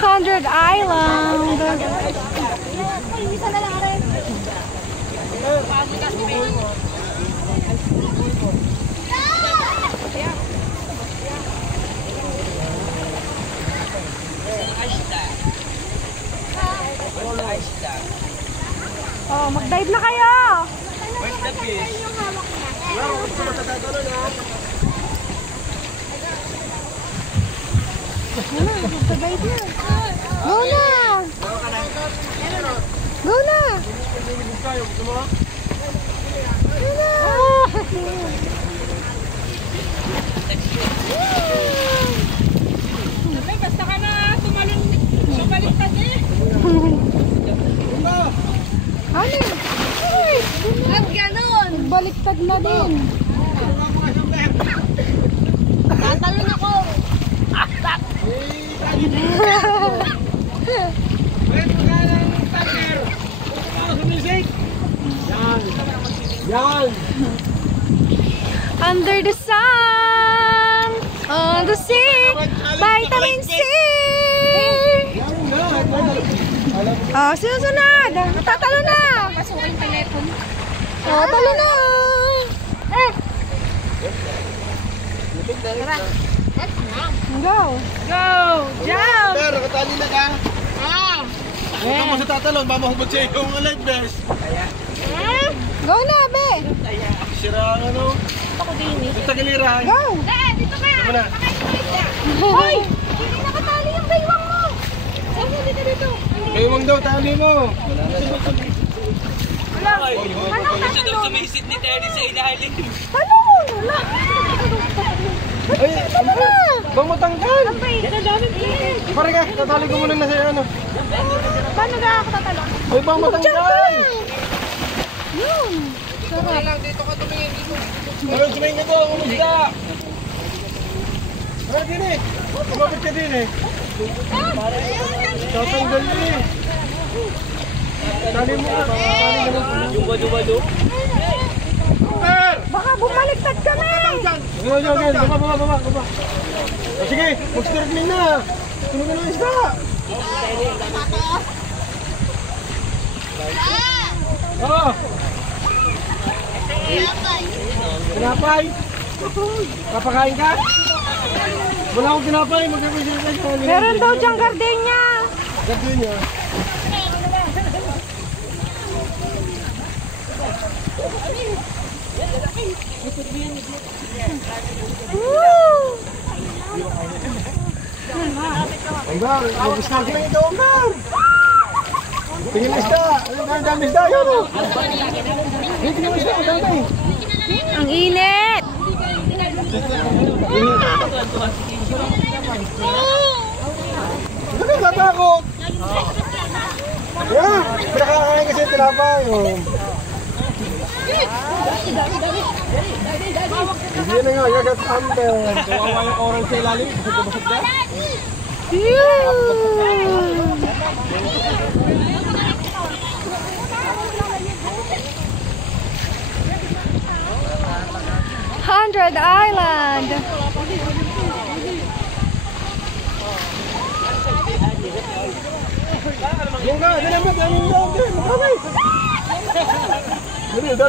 Hundred Island. Oh, mag-dive na kayo. Where's the fish? Go na! Go na! Sabi, basta ka na tumalon, sumaliktad eh. Ano? Uy! At ganon. Baliktad na din. Tatalon ako. Yan! Under the sun, on the sea, vitamin C. Oh, susunod. Tatalo na. Pasukin telepon. Oh, talo na. Go. Go. Jump. Pero, nakatali na ka. Huwag mo sa tatalon, mamahubad siya yung live vest. Go na, be. Sira ang ano. Ako din eh. Sa tagiliran. Go. Dito ka. Ito na. Hoy! Hindi nakatali yung baywang mo. Ay, hindi ka dito. Kayo mong daw, tali mo. Gusto daw sumisid ni Terry sa ilalim. Talo. Wala. Ay, ano ba? Bang matanggal. Dadami please. Pare ka, tatali ko muna na sa ano. Paano ka ako tatalo? Ay, bang matanggal. Yun. Ay, sumingin ka to, umusda. Ay, din eh. Kumapit ka din eh. Tatanggal din eh. Tali mo ka. Duba-duba-do. Baka bumaliktad ka na. Yan. Baba. O sige, mag-snorkeling na. Sino ka ng isda? Oo. Tinapay. Kapakain ka? Wala akong tinapay. Magkakasin ka. Meron daw diyang gardenia. Gardenia. Woo! Anggar, mag-snorkeling ito, Anggar. Tingin isda. Ang dami isda yun. Tingin isda, ang dami. Ang init. Ano ka natakot? Yeah, pinakakain kasi tinapay. Hindi na nga, gagat amber. Kawawa yung oral sa ilalim. Basag na. Hundred Island. Yung nga, dali mo, dali mo. Dali mo.